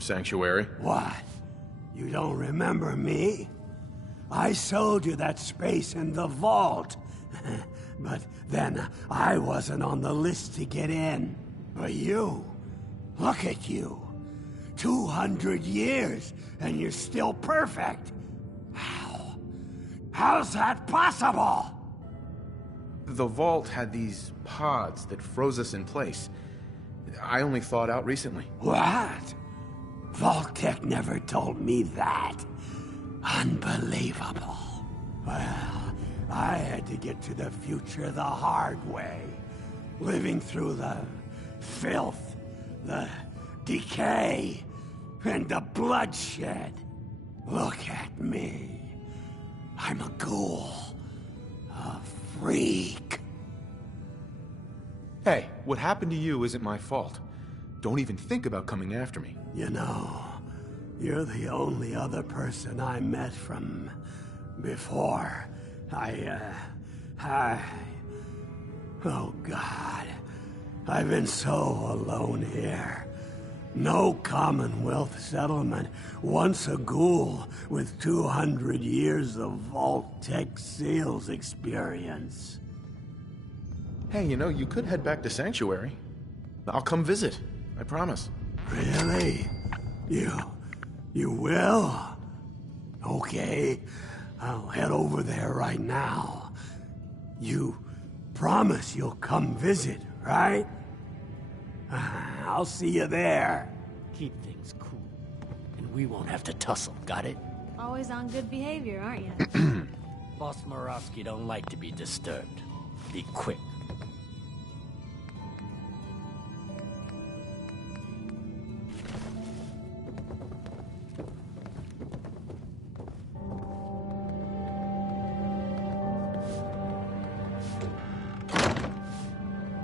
Sanctuary. What? You don't remember me? I sold you that space in the vault. But then I wasn't on the list to get in. But you, look at you. 200 years and you're still perfect. How? How's that possible? The vault had these pods that froze us in place. I only thawed out recently. What? Vault-Tec never told me that. Unbelievable. Well, I had to get to the future the hard way. Living through the filth, the decay, and the bloodshed. Look at me. I'm a ghoul. A freak. Hey, what happened to you isn't my fault. Don't even think about coming after me. You know, you're the only other person I met from before. Oh God. I've been so alone here. No Commonwealth settlement, once a ghoul with 200 years of Vault-Tec sales experience. Hey, you know, you could head back to Sanctuary. I'll come visit, I promise. Really? You will? Okay, I'll head over there right now. You promise you'll come visit, right? I'll see you there. Keep things cool, and we won't have to tussle, got it? Always on good behavior, aren't you? Boss Moravsky don't like to be disturbed. Be quick.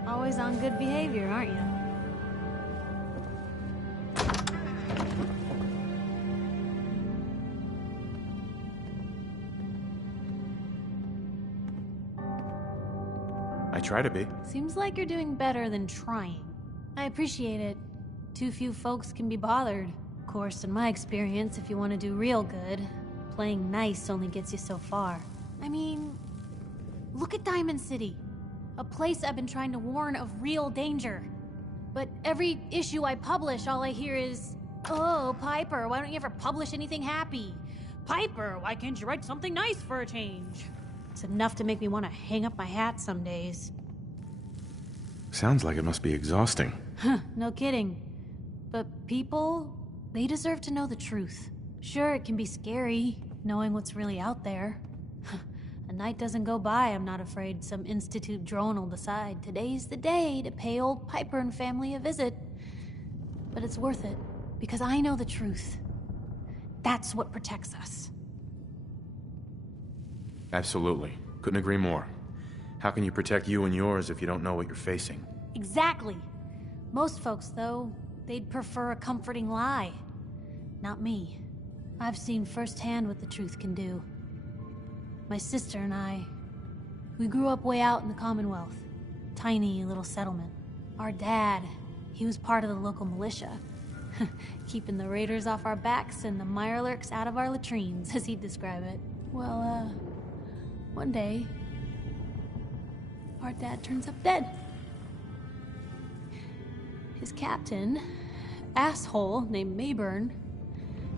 Always on good behavior, aren't you? I try to be. Seems like you're doing better than trying. I appreciate it. Too few folks can be bothered. Of course, in my experience, if you want to do real good, playing nice only gets you so far. I mean, look at Diamond City. A place I've been trying to warn of real danger. But every issue I publish, all I hear is, "Oh, Piper, why don't you ever publish anything happy? Piper, why can't you write something nice for a change?" It's enough to make me want to hang up my hat some days. Sounds like it must be exhausting. Huh, no kidding. But people, they deserve to know the truth. Sure, it can be scary, knowing what's really out there. A night doesn't go by, I'm not afraid some Institute drone will decide today's the day to pay old Piper and family a visit. But it's worth it, because I know the truth. That's what protects us. Absolutely. Couldn't agree more. How can you protect you and yours if you don't know what you're facing? Exactly. Most folks, though, they'd prefer a comforting lie. Not me. I've seen firsthand what the truth can do. My sister and I, we grew up way out in the Commonwealth. Tiny little settlement. Our dad, he was part of the local militia. Keeping the raiders off our backs and the mirelurks out of our latrines, as he'd describe it. Well, one day, our dad turns up dead. His captain, asshole named Mayburn,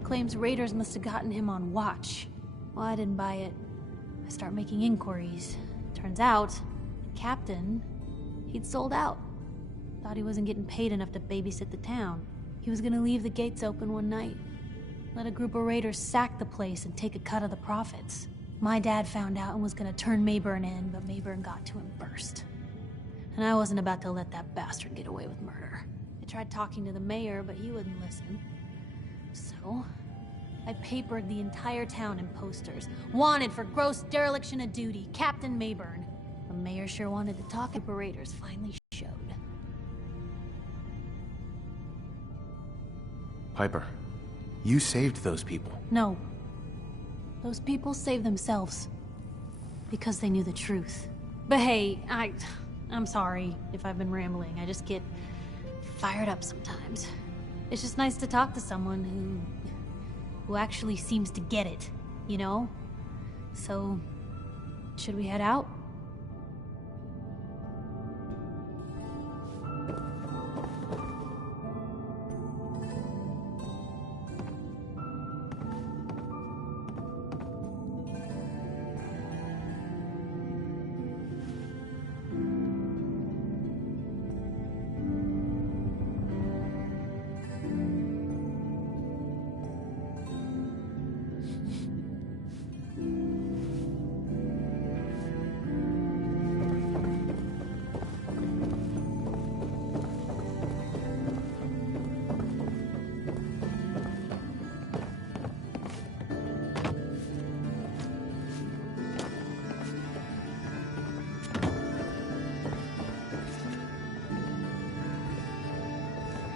claims raiders must have gotten him on watch. Well, I didn't buy it. I start making inquiries. Turns out, the captain, he'd sold out. Thought he wasn't getting paid enough to babysit the town. He was gonna leave the gates open one night. Let a group of raiders sack the place and take a cut of the profits. My dad found out and was gonna turn Mayburn in, but Mayburn got to him first. And I wasn't about to let that bastard get away with murder. I tried talking to the mayor, but he wouldn't listen. So, I papered the entire town in posters. Wanted for gross dereliction of duty, Captain Mayburn. The mayor sure wanted to talk, and raiders finally showed. Piper, you saved those people. No. Those people saved themselves. Because they knew the truth. But hey, I'm sorry if I've been rambling. I just get fired up sometimes. It's just nice to talk to someone who actually seems to get it, you know? So, should we head out?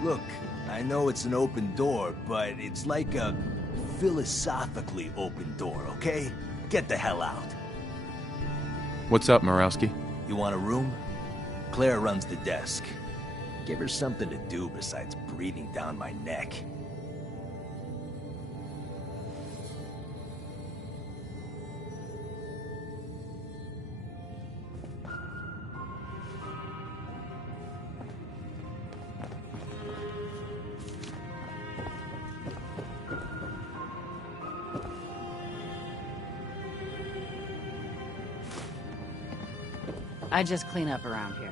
Look, I know it's an open door, but it's like a philosophically open door, okay? Get the hell out. What's up, Murawski? You want a room? Claire runs the desk. Give her something to do besides breathing down my neck. I just clean up around here.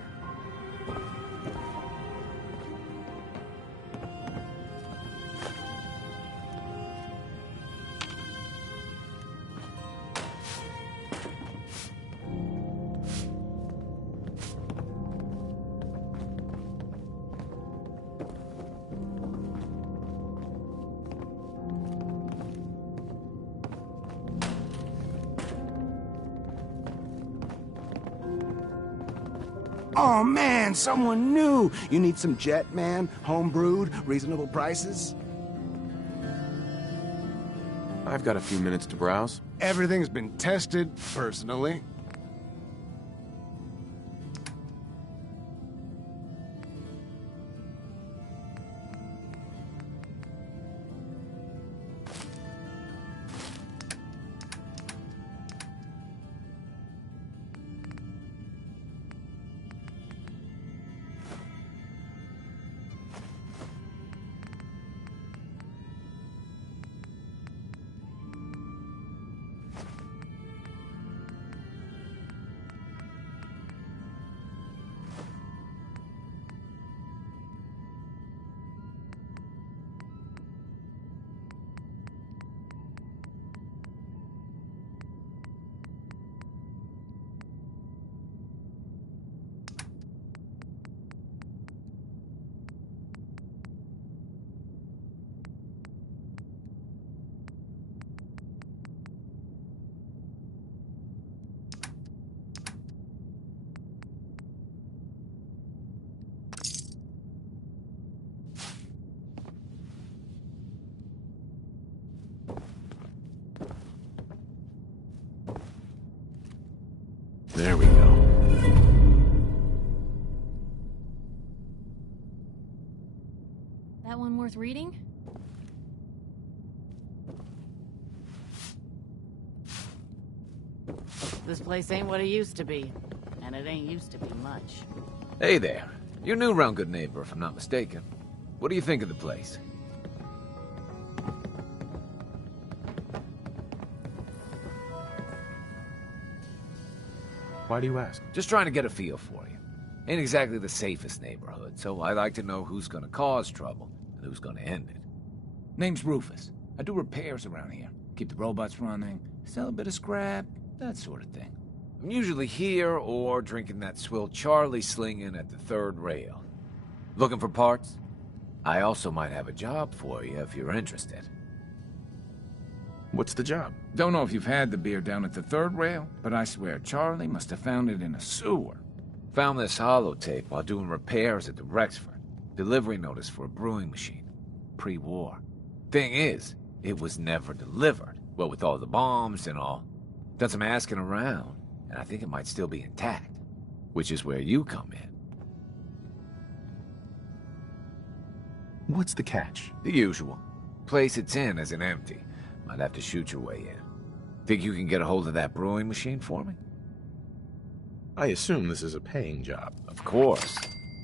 Oh man, someone new! You need some Jet, man? Home-brewed, reasonable prices? I've got a few minutes to browse. Everything's been tested, personally. There we go. That one worth reading? This place ain't what it used to be. And it ain't used to be much. Hey there. You're new around Good Neighbor, if I'm not mistaken. What do you think of the place? Why do you ask? Just trying to get a feel for you. Ain't exactly the safest neighborhood, so I like to know who's gonna cause trouble and who's gonna end it. Name's Rufus. I do repairs around here. Keep the robots running, sell a bit of scrap, that sort of thing. I'm usually here or drinking that swill Charlie slinging at the third rail. Looking for parts? I also might have a job for you if you're interested. What's the job? Don't know if you've had the beer down at the third rail, but I swear Charlie must have found it in a sewer. Found this holotape while doing repairs at the Rexford. Delivery notice for a brewing machine. Pre-war. Thing is, it was never delivered. Well, with all the bombs and all. Done some asking around, and I think it might still be intact. Which is where you come in. What's the catch? The usual. Place it's in isn't empty. Might have to shoot your way in. Think you can get a hold of that brewing machine for me? I assume this is a paying job. Of course.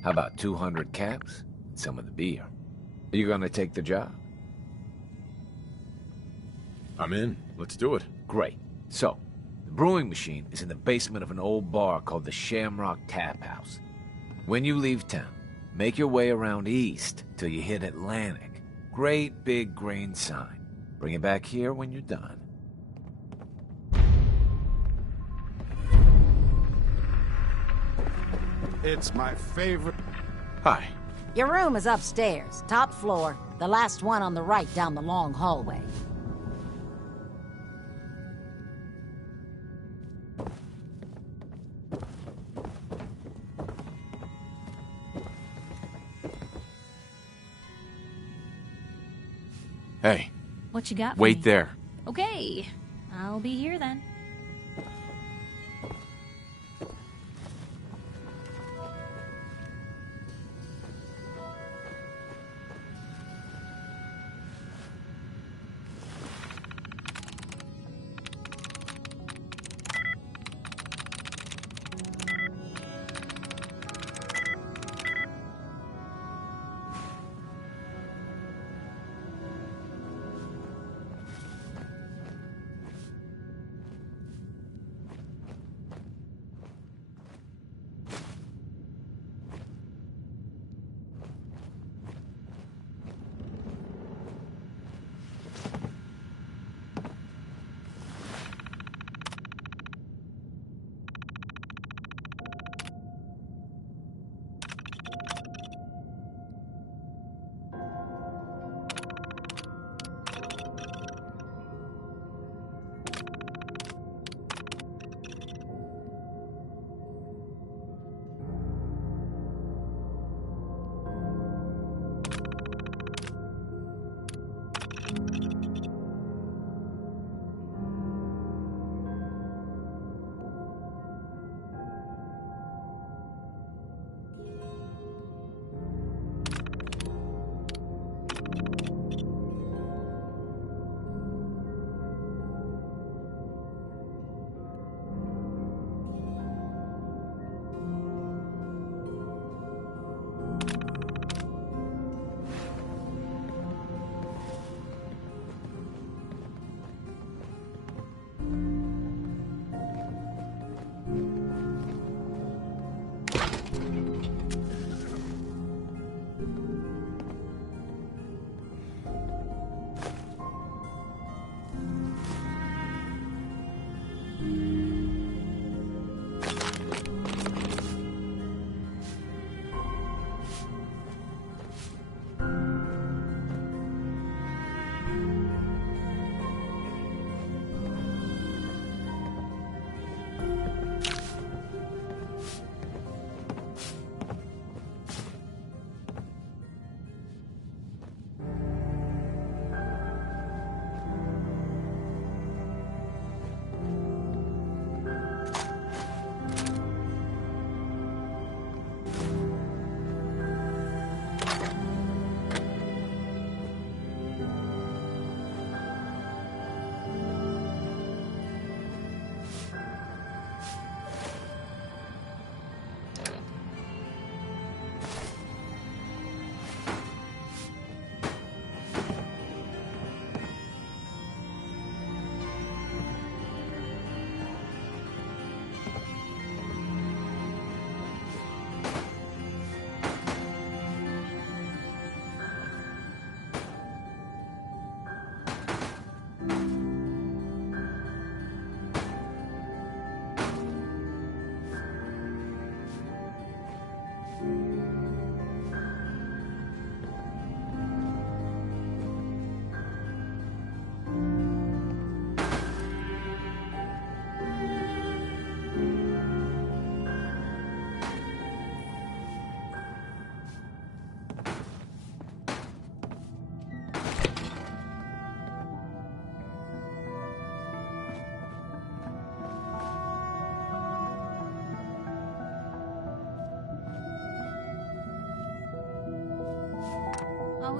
How about 200 caps and some of the beer? Are you gonna take the job? I'm in. Let's do it. Great. So, the brewing machine is in the basement of an old bar called the Shamrock Tap House. When you leave town, make your way around east till you hit Atlantic. Great big green sign. Bring it back here when you're done. It's my favorite. Hi. Your room is upstairs, top floor, the last one on the right down the long hallway. Hey, What you got for wait me? there. Okay, I'll be here then.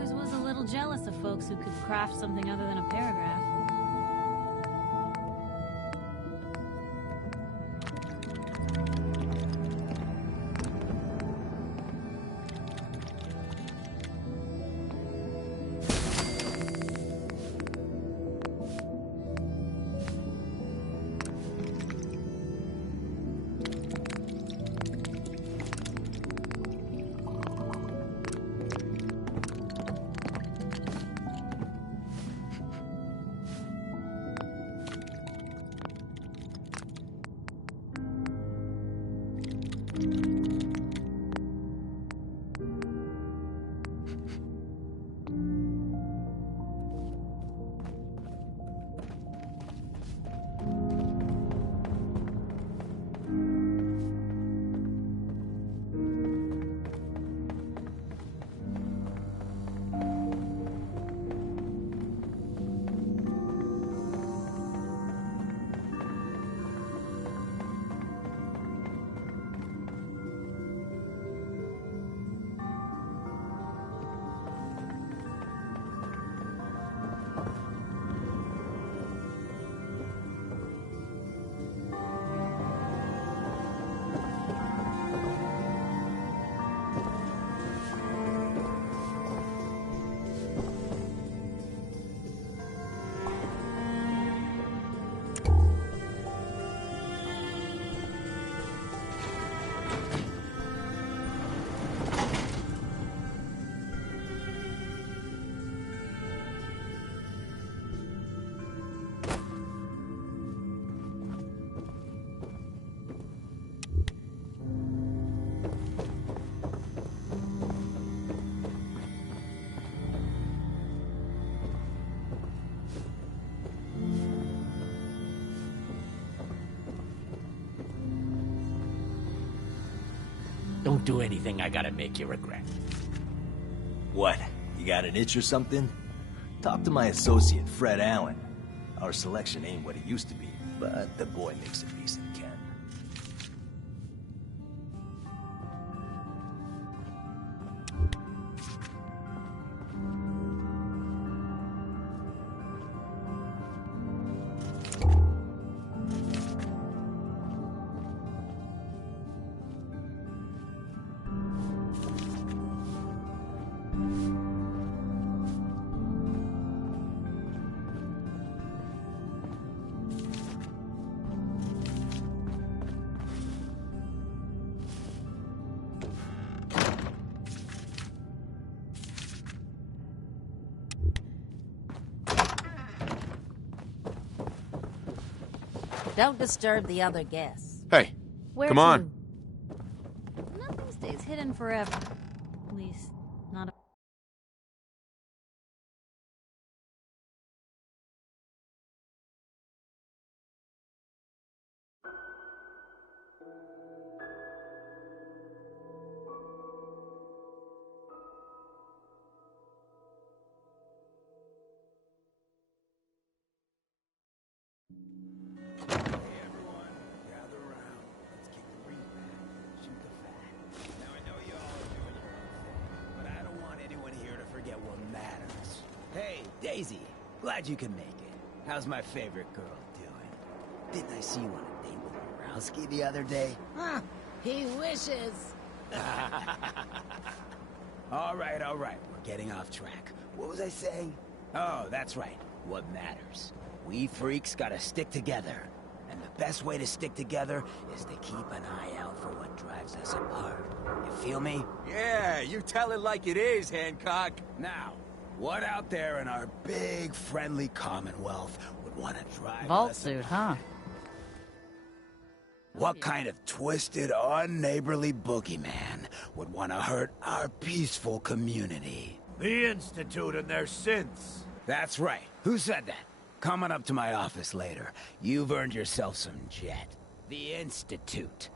always was a little jealous of folks who could craft something other than a paragraph. Don't do anything I gotta make you regret. What? You got an itch or something? Talk to my associate, Fred Allen. Our selection ain't what it used to be, but the boy makes a decent can. Don't disturb the other guests. Hey, Where come to? on. Nothing stays hidden forever. At least, not a... Daisy, glad you can make it. How's my favorite girl doing? Didn't I see you on a date with Borowski the other day? Huh, he wishes. All right, we're getting off track. What was I saying? Oh, that's right. What matters. We freaks gotta stick together. And the best way to stick together is to keep an eye out for what drives us apart. You feel me? Yeah, you tell it like it is, Hancock. Now, what out there in our big, friendly Commonwealth would want to drive Vault us suit, apart? huh? What kind of twisted, unneighborly boogeyman would want to hurt our peaceful community? The Institute and their synths. That's right. Who said that? Coming up to my office later. You've earned yourself some jet. The Institute.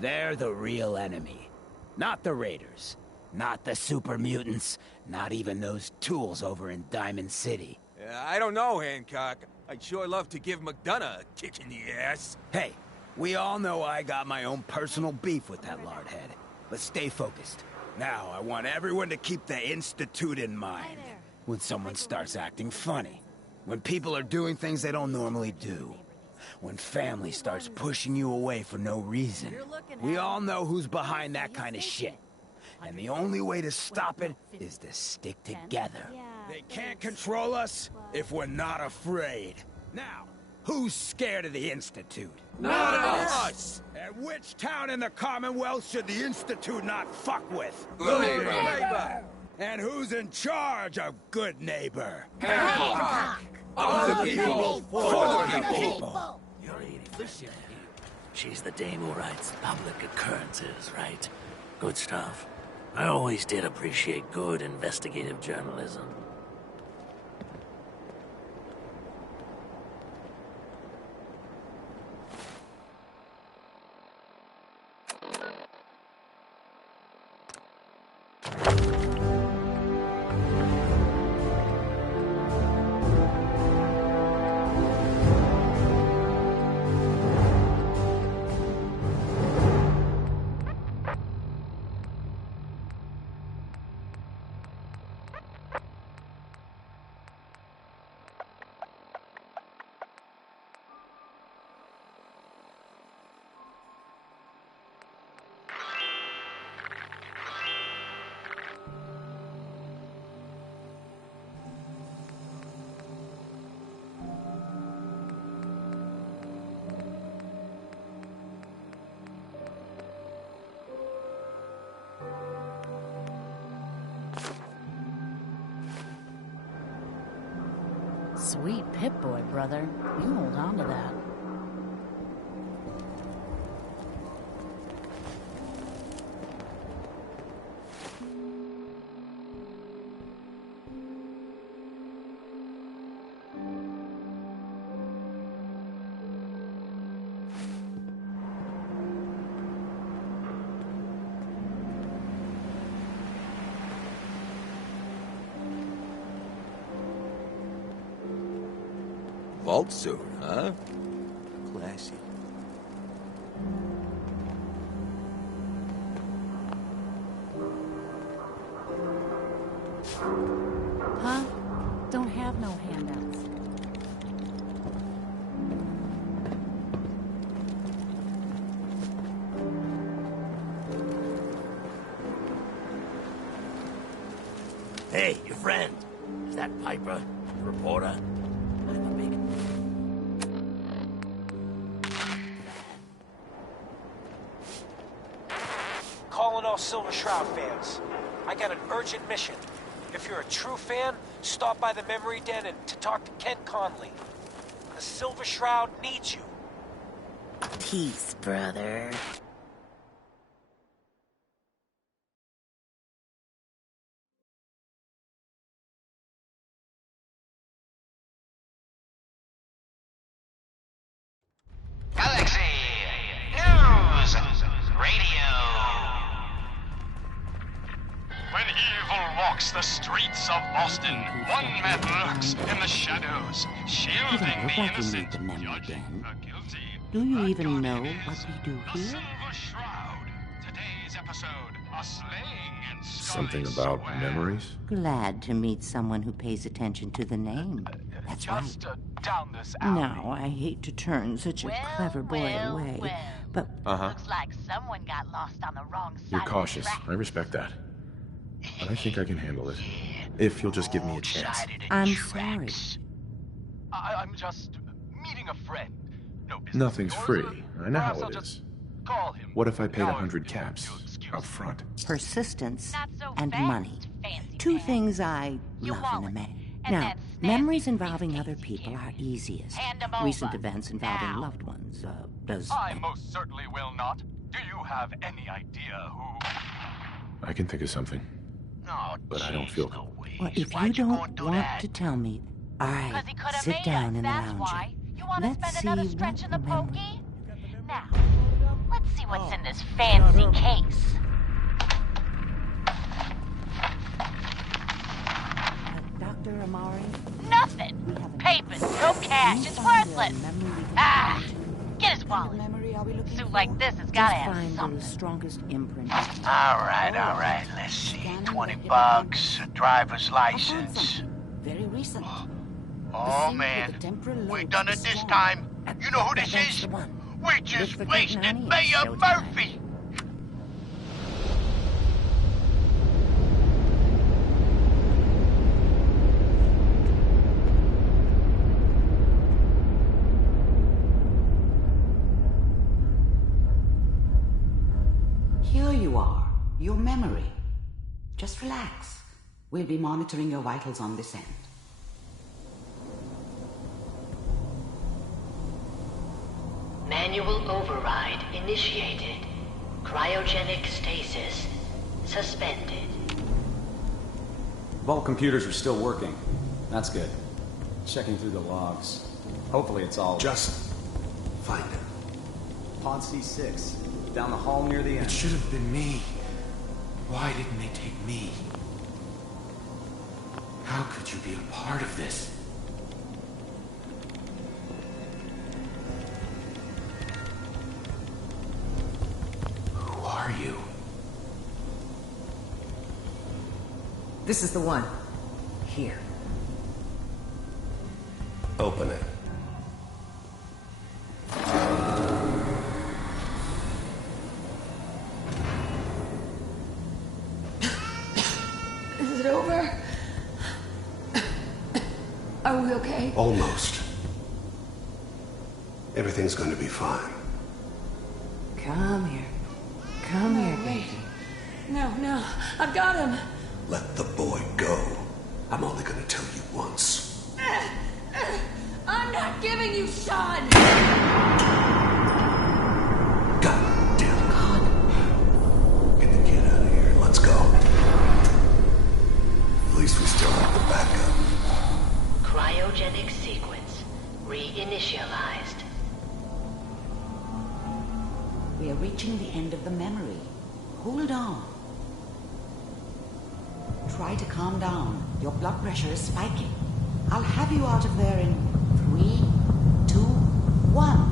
They're the real enemy. Not the Raiders. Not the super mutants. Not even those tools over in Diamond City. I don't know, Hancock. I'd sure love to give McDonough a kick in the ass. Hey, we all know I got my own personal beef with that lardhead. But stay focused. Now, I want everyone to keep the Institute in mind. When someone starts acting funny. When people are doing things they don't normally do. When family starts pushing you away for no reason. We all know who's behind that kind of shit. And the only way to stop it is to stick together. They can't control us if we're not afraid. Now, who's scared of the Institute? Not us! And which town in the Commonwealth should the Institute not fuck with? Good neighbor! And who's in charge of good neighbor? Hancock! Of the people, for the people! You're Lady Lucia. She's the dame who writes public occurrences, right? Good stuff. I always did appreciate good investigative journalism. Sweet Pip-Boy, brother. You hold on to that. Vault suit, huh? Classy. Huh? Don't have no handouts. Hey, your friend. Is that Piper, the reporter? Calling all Silver Shroud fans. I got an urgent mission. If you're a true fan, stop by the Memory Den and to talk to Kent Conley. The Silver Shroud needs you. Peace, brother. Galaxy News Radio. When evil walks the streets of Boston, one man lurks in the shadows, shielding the innocent, judging the guilty. Do you even know what we do here? Silver Shroud. Today's episode, a slaying and Something about memories? Glad to meet someone who pays attention to the name. That's just right. Down this alley. Now, I hate to turn such a clever boy away, but... Looks like someone got lost on the wrong side. You're cautious. I respect that. But I think I can handle it. If you'll just give me a chance. I'm sorry. I'm just meeting a friend. No business. Nothing's free. I know how Perhaps I'll it just is. call him. What if I paid 100 caps up front? Persistence and money. Two things I love in a man. Now, memories involving other people are easiest. Recent events involving loved ones, does... I most certainly will not. Do you have any idea who... I can think of something. But I don't feel... Well, if you don't want to tell me, all right, sit down in the lounge. Let's see what memory... Now, let's see what's in this fancy case. Dr. Amari? Nothing. Papers, no cash. It's worthless. Ah, get his wallet. are we looking Suit for? like this has gotta have Find something. the strongest imprint. All right. Let's see. $20, a driver's license. Very recent. Oh, man. We done it this time. You know who this is? We just wasted Mayor Murphy. Here you are, your memory. Just relax. We'll be monitoring your vitals on this end. Manual override initiated. Cryogenic stasis suspended. Vault computers are still working. That's good. Checking through the logs. Hopefully it's all... Just find him. Pod C6. Down the hall near the end. It should have been me. Why didn't they take me? How could you be a part of this? Who are you? This is the one. Here. Open it. Is it over? Are we okay? Almost. Everything's going to be fine. Come here. Come here, baby. No. I've got him. Let the boy go. I'm only going to tell you once. I'm not giving you Sean! God damn God. Get the kid out of here. Let's go. At least we still have the backup. Cryogenic sequence reinitialized. We are reaching the end of the memory. Hold on. Try to calm down. Your blood pressure is spiking. I'll have you out of there in 3, 2, 1.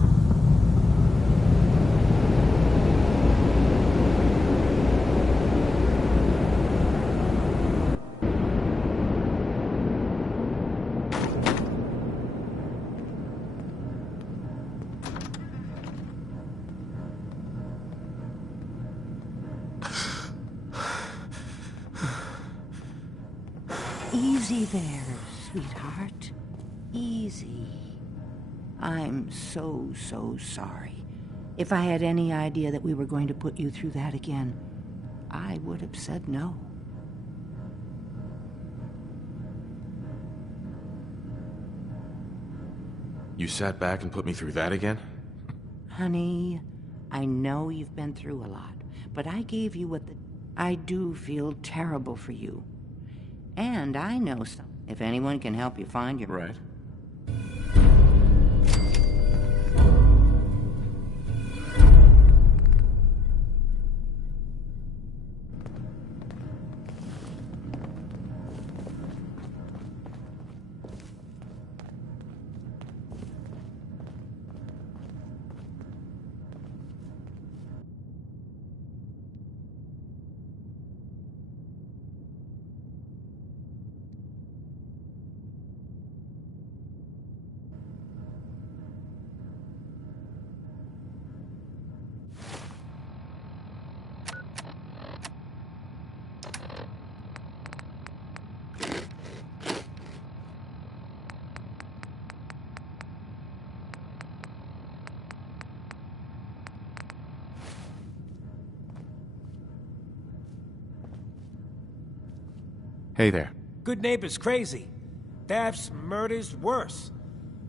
Easy there, sweetheart. Easy. I'm so sorry. If I had any idea that we were going to put you through that again, I would have said no. You sat back and put me through that again? Honey, I know you've been through a lot, but I gave you what I do feel terrible for you. And I know some. If anyone can help you find your... Right. Hey there. Good neighbors crazy. Thefts, murders, worse.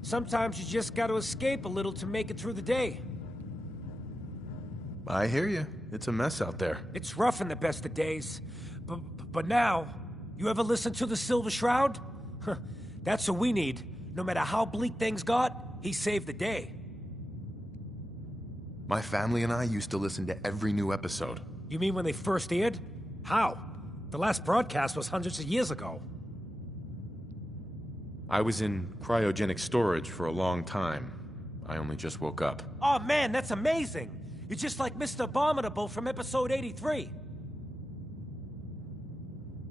Sometimes you just gotta escape a little to make it through the day. I hear you. It's a mess out there. It's rough in the best of days. But now, you ever listen to the Silver Shroud? That's what we need. No matter how bleak things got, he saved the day. My family and I used to listen to every new episode. You mean when they first aired? How? The last broadcast was hundreds of years ago. I was in cryogenic storage for a long time. I only just woke up. Oh man, that's amazing! You're just like Mr. Abominable from episode 83.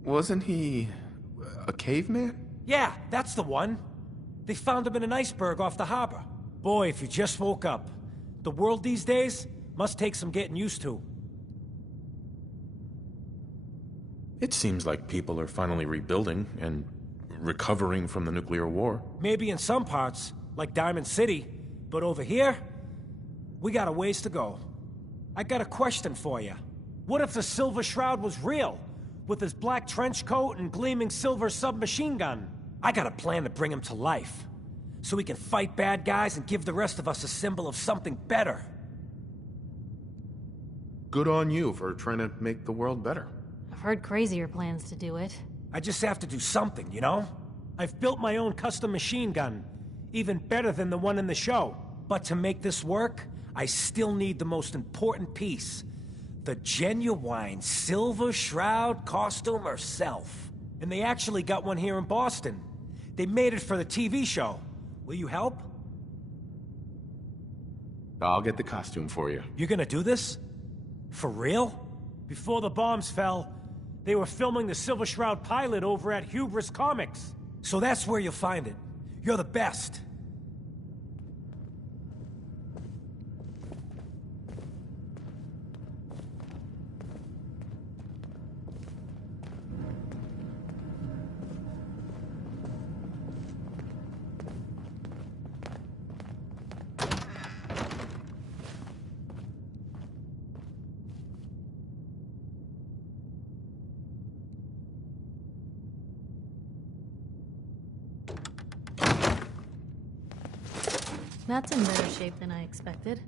Wasn't he a caveman? Yeah, that's the one. They found him in an iceberg off the harbor. Boy, if you just woke up. The world these days must take some getting used to. It seems like people are finally rebuilding and recovering from the nuclear war. Maybe in some parts, like Diamond City, but over here, we got a ways to go. I got a question for you. What if the Silver Shroud was real, with his black trench coat and gleaming silver submachine gun? I got a plan to bring him to life, so we can fight bad guys and give the rest of us a symbol of something better. Good on you for trying to make the world better. I've heard crazier plans to do it. I just have to do something, you know? I've built my own custom machine gun, even better than the one in the show. But to make this work, I still need the most important piece. The genuine Silver Shroud costume herself. And they actually got one here in Boston. They made it for the TV show. Will you help? I'll get the costume for you. You're gonna do this? For real? Before the bombs fell, they were filming the Silver Shroud pilot over at Hubris Comics. So that's where you'll find it. You're the best. That's in better shape than I expected.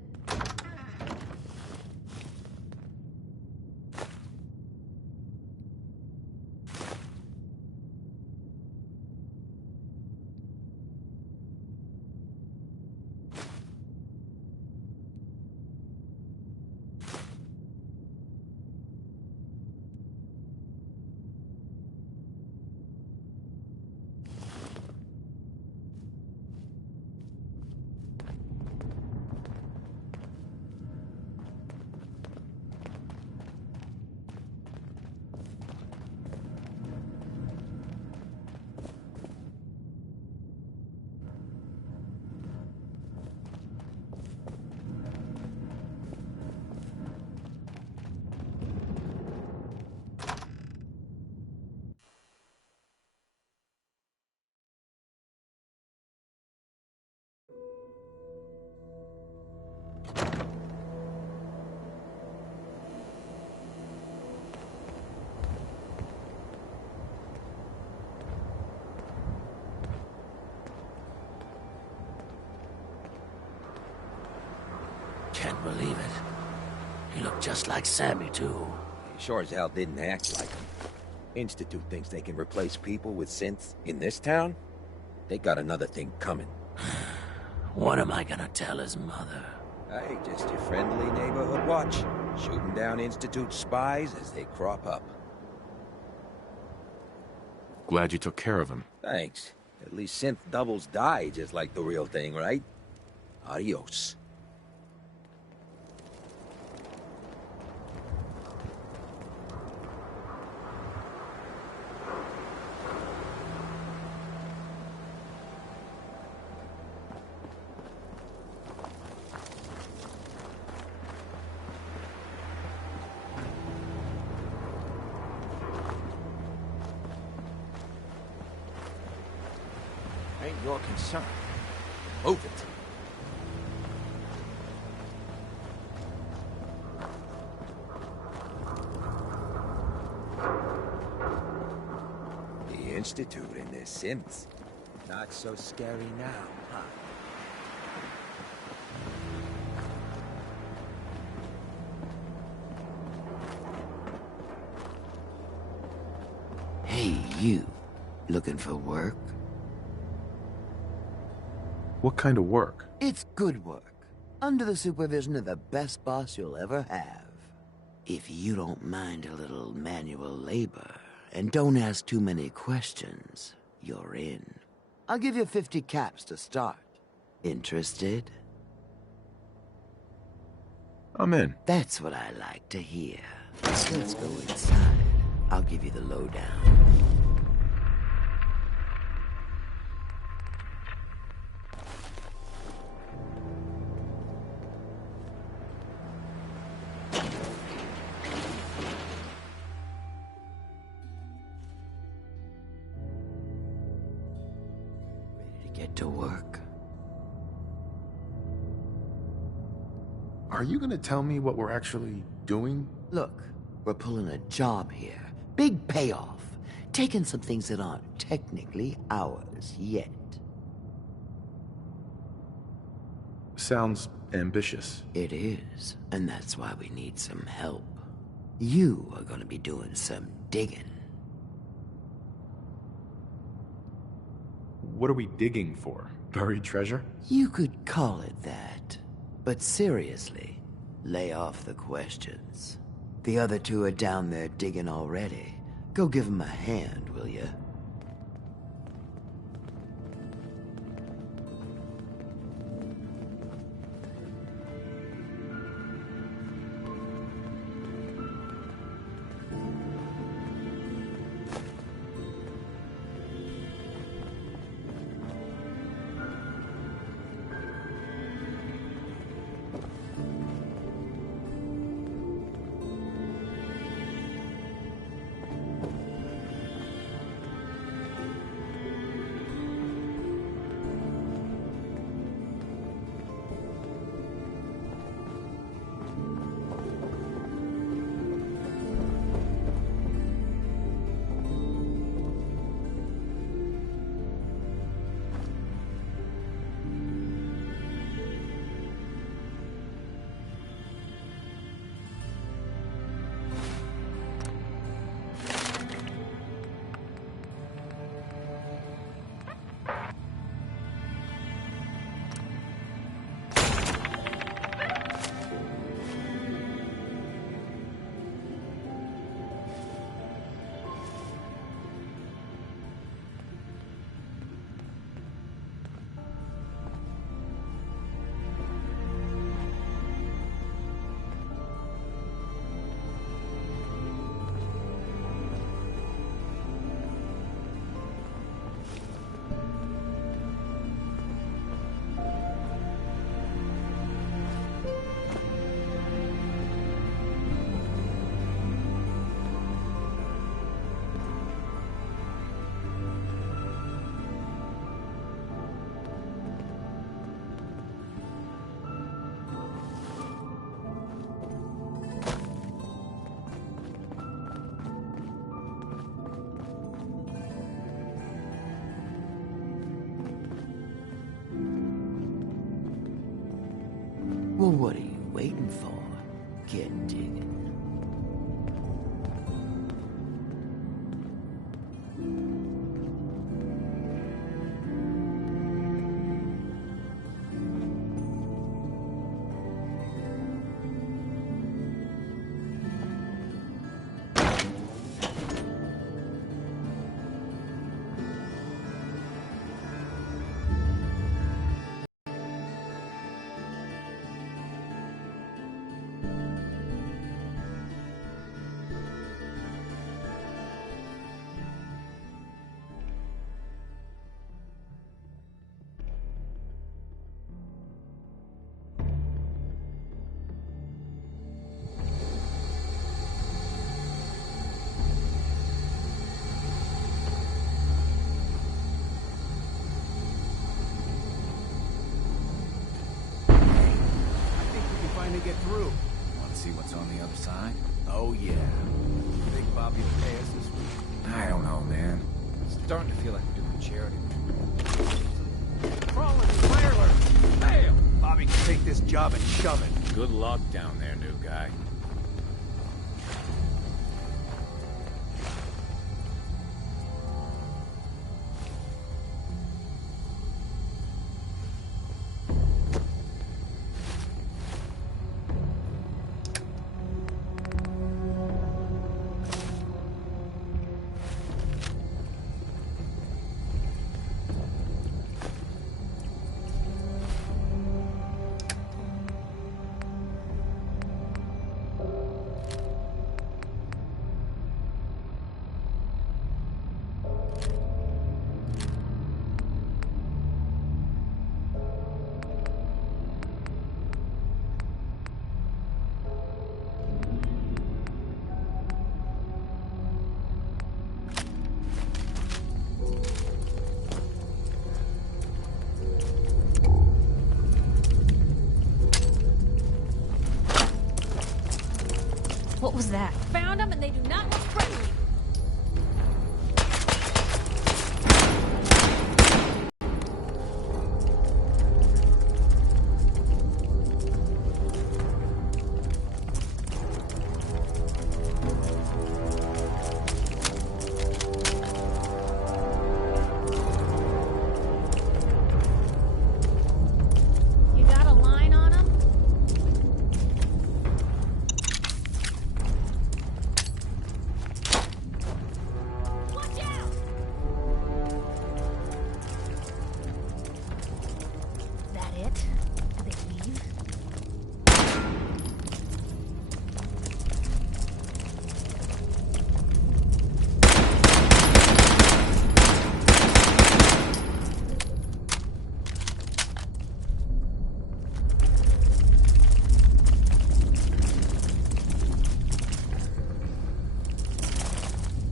Can't believe it. He looked just like Sammy, too. He sure as hell didn't act like him. Institute thinks they can replace people with synths in this town? They got another thing coming. What am I gonna tell his mother? Hey, just your friendly neighborhood watch. Shooting down Institute spies as they crop up. Glad you took care of him. Thanks. At least synth doubles die just like the real thing, right? Adios. Ain't your concern. Move it. The Institute and their synths. Not so scary now, huh? Hey, you. Looking for work? What kind of work? It's good work. Under the supervision of the best boss you'll ever have. If you don't mind a little manual labor, and don't ask too many questions, you're in. I'll give you 50 caps to start. Interested? I'm in. That's what I like to hear. Let's go inside. I'll give you the lowdown. Get to work. Are you gonna tell me what we're actually doing? Look, we're pulling a job here. Big payoff. Taking some things that aren't technically ours yet. Sounds ambitious. It is, and that's why we need some help. You are gonna be doing some digging. What are we digging for? Buried treasure? You could call it that. But seriously, lay off the questions. The other two are down there digging already. Go give them a hand, will you? Well, what are you waiting for? Get digging. Get through. Want to see what's on the other side? Oh, yeah. Think Bobby will pay us this week? I don't know, man. It's starting to feel like we're doing charity. Crawling trailer! Fail! Bobby can take this job and shove it. Good luck down there, new guy. What was that? Found them and they do not look friendly.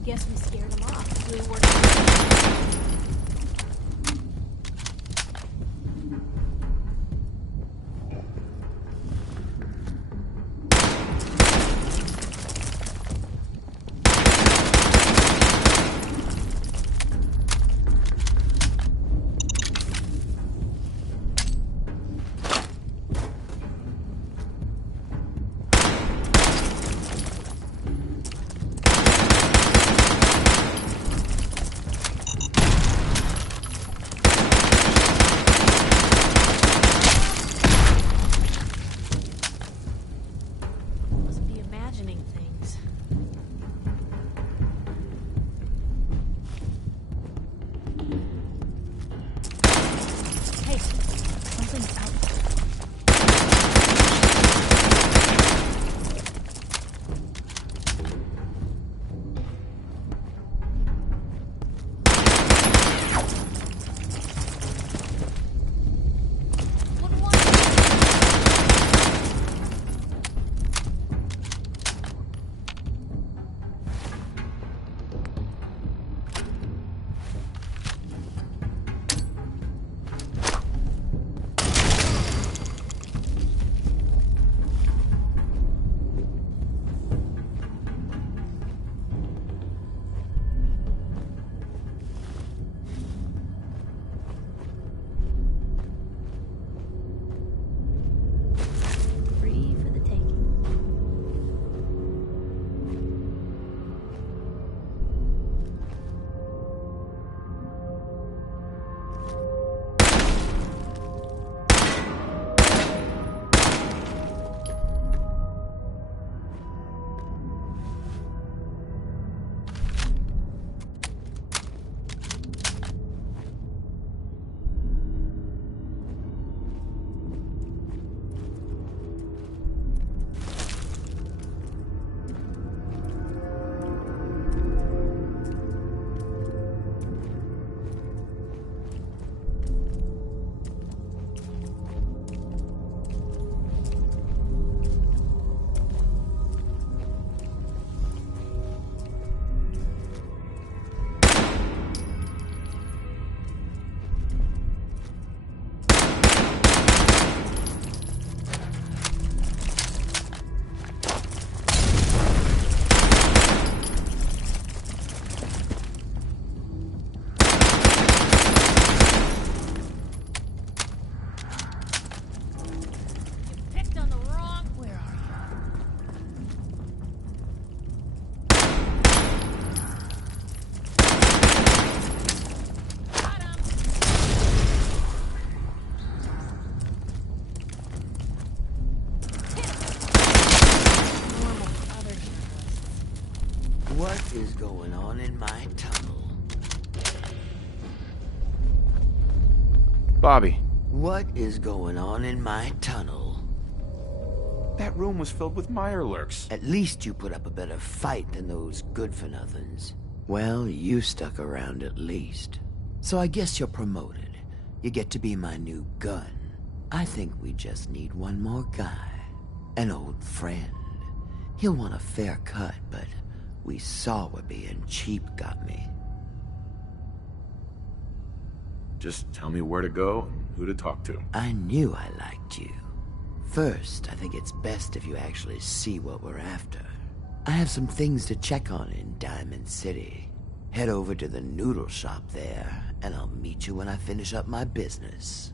Guess we scared them off. We were What is going on in my tunnel? Bobby. What is going on in my tunnel? That room was filled with Mirelurks. At least you put up a better fight than those good-for-nothings. Well, you stuck around at least. So I guess you're promoted. You get to be my new gun. I think we just need one more guy. An old friend. He'll want a fair cut, but we saw where being cheap got me. Just tell me where to go and who to talk to. I knew I liked you. First, I think it's best if you actually see what we're after. I have some things to check on in Diamond City. Head over to the noodle shop there, and I'll meet you when I finish up my business.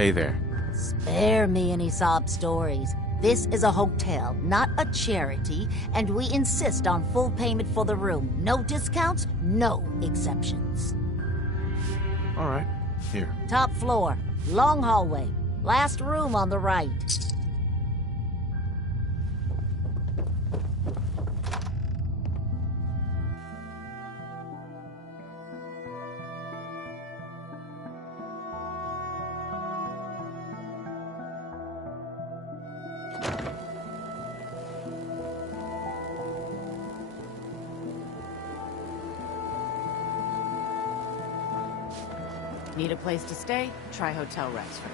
Hey there. Spare me any sob stories. This is a hotel, not a charity, and we insist on full payment for the room. No discounts, no exceptions. All right, here. Top floor, long hallway, last room on the right. Need a place to stay? Try Hotel Rexford.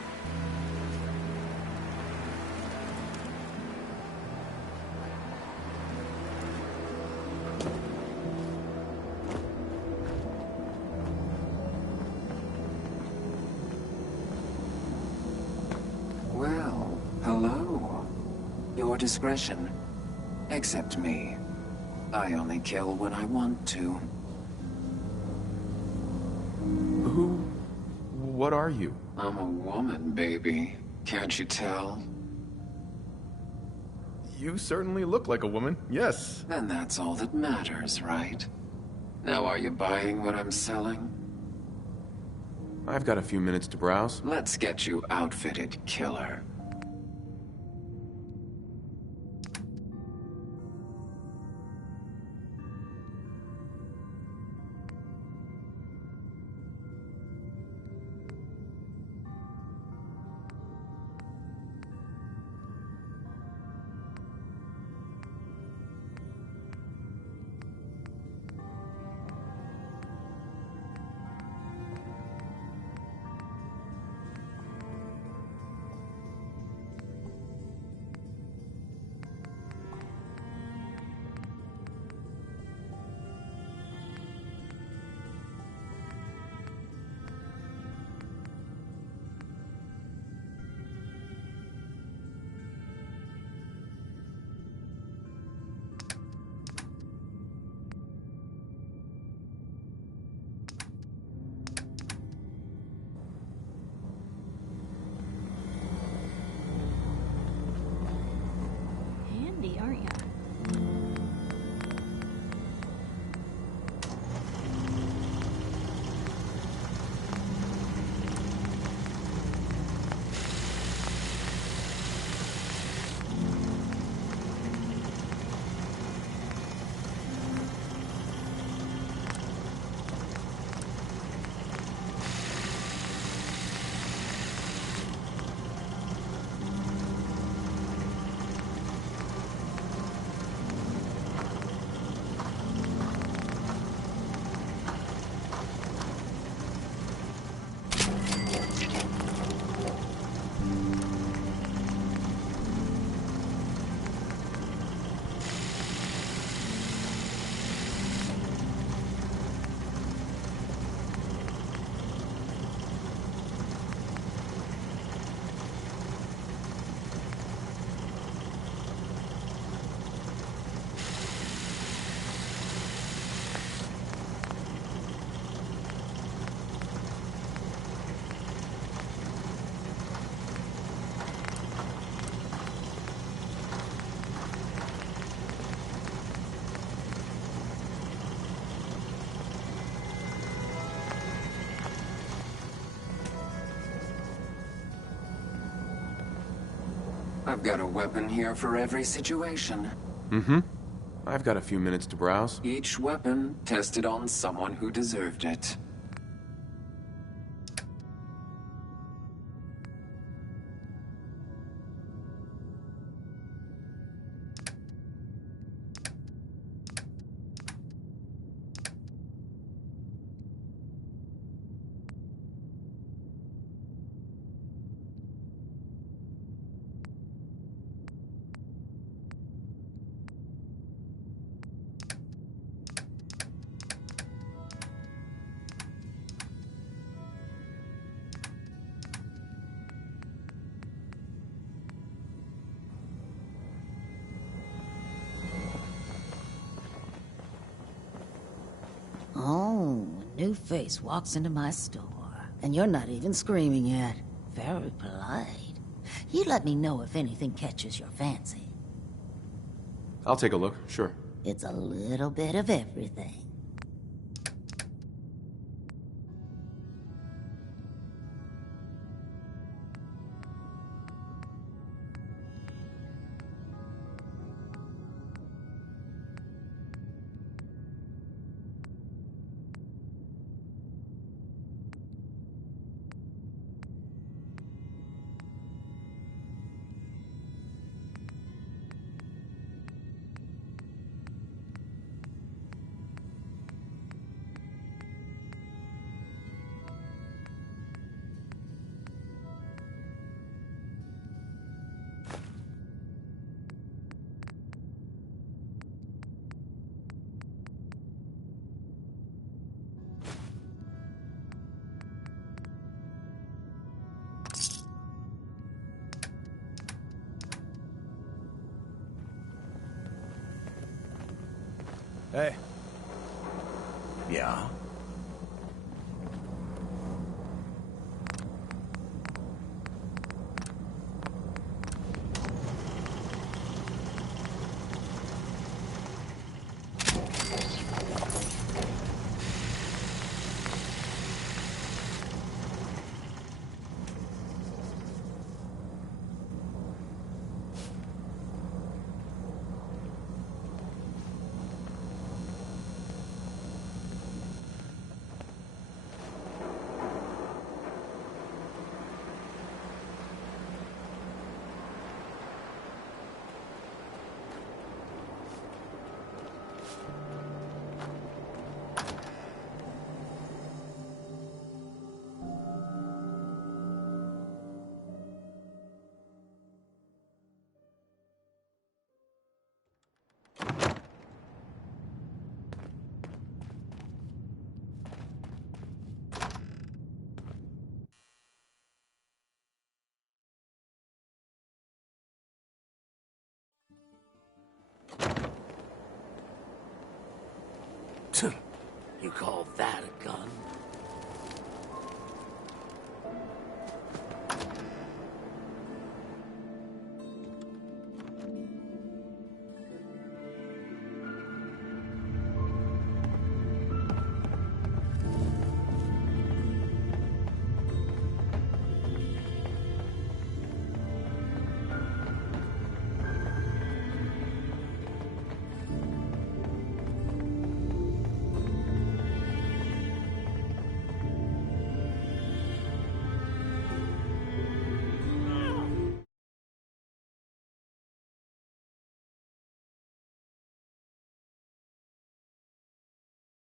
Well, hello. Your discretion. Except me. I only kill when I want to. What are you? I'm a woman, baby. Can't you tell? You certainly look like a woman, yes. Then that's all that matters, right? Now are you buying what I'm selling? I've got a few minutes to browse. Let's get you outfitted, killer. Aren't you? I've got a weapon here for every situation. Mm-hmm. I've got a few minutes to browse. Each weapon tested on someone who deserved it. Oh, a new face walks into my store. And you're not even screaming yet. very polite. You let me know if anything catches your fancy. I'll take a look, sure. It's a little bit of everything. Hey. Yeah? You call that a gun?